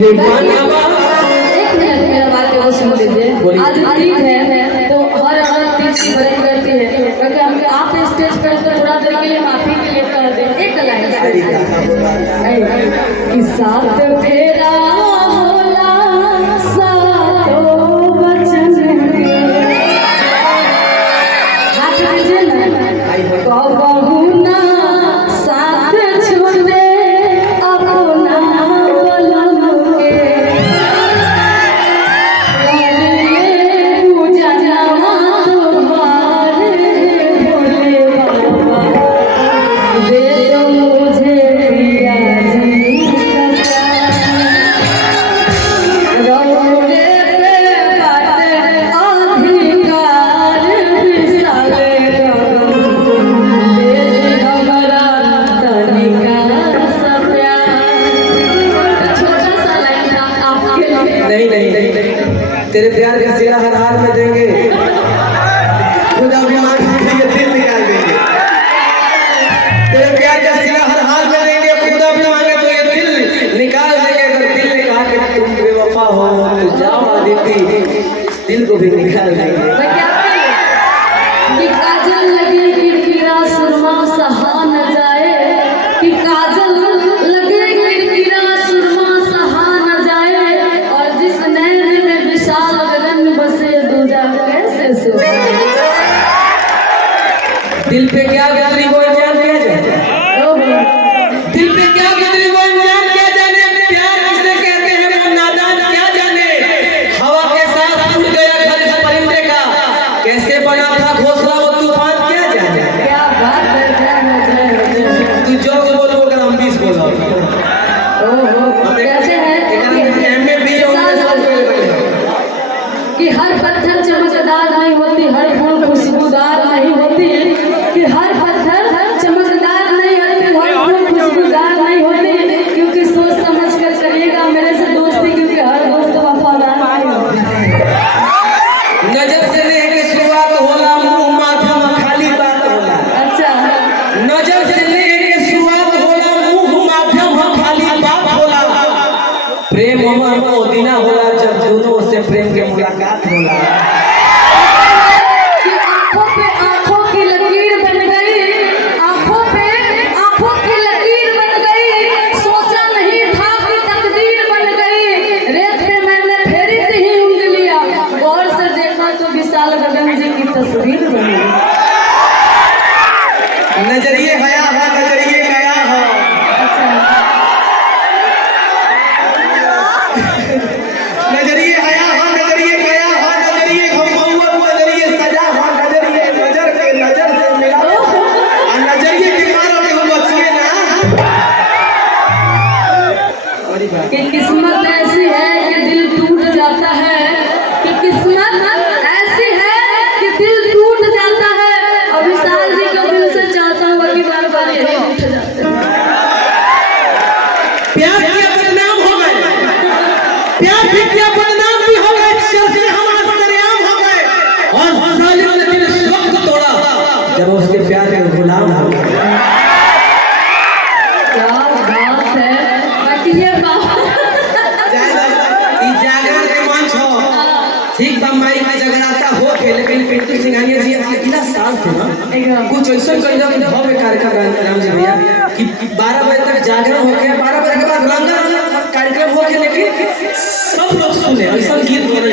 एक मिनट मेरा बात को सुन लीजिए। आज ईद है तो हर औरत तीज की व्रत करती है, क्योंकि हम आप स्टेज पर तो थोड़ा देर के लिए माफी के लिए कर दे। एक लाइन कि साथ फेरा होला सातो बचन के हाथ दीजिए ना कहू ना साथ छोड़े अपना तेरे प्यार का सिला हर हाल में देंगे, खुदा भी मांग ये दिल निकाल देंगे। तेरे प्यार का सिला हर हाल में देंगे, खुदा भी मांगे तो ये दिल निकाल देंगे। अगर दिल ने कहा कि तुम बेवफा हो तो जाओ आदित्य, दिल को भी निकाल देंगे। कि काजल लगे किरकिरा सुरमा सहा न जाए, कि काजल लगे किरकिरा सुरमा सहा न जाए, और जिस नैन में विशाल गगन बसे दूजा कैसे सोए। दिल पे क्या गुजरी वो जान क्या जाने, दिल पे क्या गुजरी वो जान क्या जाने, प्यार किसे कहते हैं वो नादान क्या जाने। हवा के साथ उड़ गया घर इस परिंदे का, कैसे बना था घोंसला वो तूफान क्या जाने। क्या बात है, तू जो बोल वो हम 20 बोला। कहते हैं कि हर पत्थर चमकदार नहीं होती, हर फूल खुशबूदार नहीं होती, कि हर पत्थर चमकदार नहीं होती, हर फूल खुशबूदार नहीं होती, क्योंकि सोच समझ कर करिएगा मेरे से दोस्ती, क्योंकि हर दोस्त वफादार नहीं होता। नजर से लेके शुरुआत होला, मुंह माथा खाली बात होला। अच्छा, नजर से लेके शुरुआत होला, मुंह माथा खाली बात होला। प्रेम अमर वो दिना होला जब दोनों से प्रेम के मुलाकात होला। कि आंखों पे आंखों की लकीर बन गई, आंखों पे आंखों की लकीर बन गई, सोचा नहीं था कि तकदीर बन गई। रेत पे मैंने फेरी थी उंगलियां, गौर से देखा तो विशाल गगन जी की तस्वीर बनी। नजरिए हया हो, नजरिए गया हो। नजरिए हया हो, नजरिए गया हो, नजरिए घमौआ, नजरिए सजा हो, नजरिए नजर के नजर से मिला और नजरिए के मारो के हम बचिए ना। कि किस्मत ऐसी है कि दिल टूट जाता है, कि किस्मत ऐसी है कि दिल टूट जाता है। और विशाल जी को दिल से चाहता हूँ कि बार बार यही टूट जाते हैं। प्यार किया बदनाम हो गए, प्यार भी किया बदनाम भी हो गए, चलते हमारा सरेआम हो गए, और जालिम ने दिल इस वक्त तोड़ा जब उसके प्यार के गुलाम हो गए। क्या बात है, बाकी ये बात जागरण के मंच हो, ठीक बा माई का जगराता हो के, लेकिन पिंटू सिंघानिया जी अगला साल से ना कुछ ऐसा कर भव्य कार्यक्रम राम जी भैया कि 12 बजे तक जागरण हो गया, 12 बजे के बाद लंगर कार्यक्रम हो गया, लेकिन सब लोग सुने ऐसा गीत बने।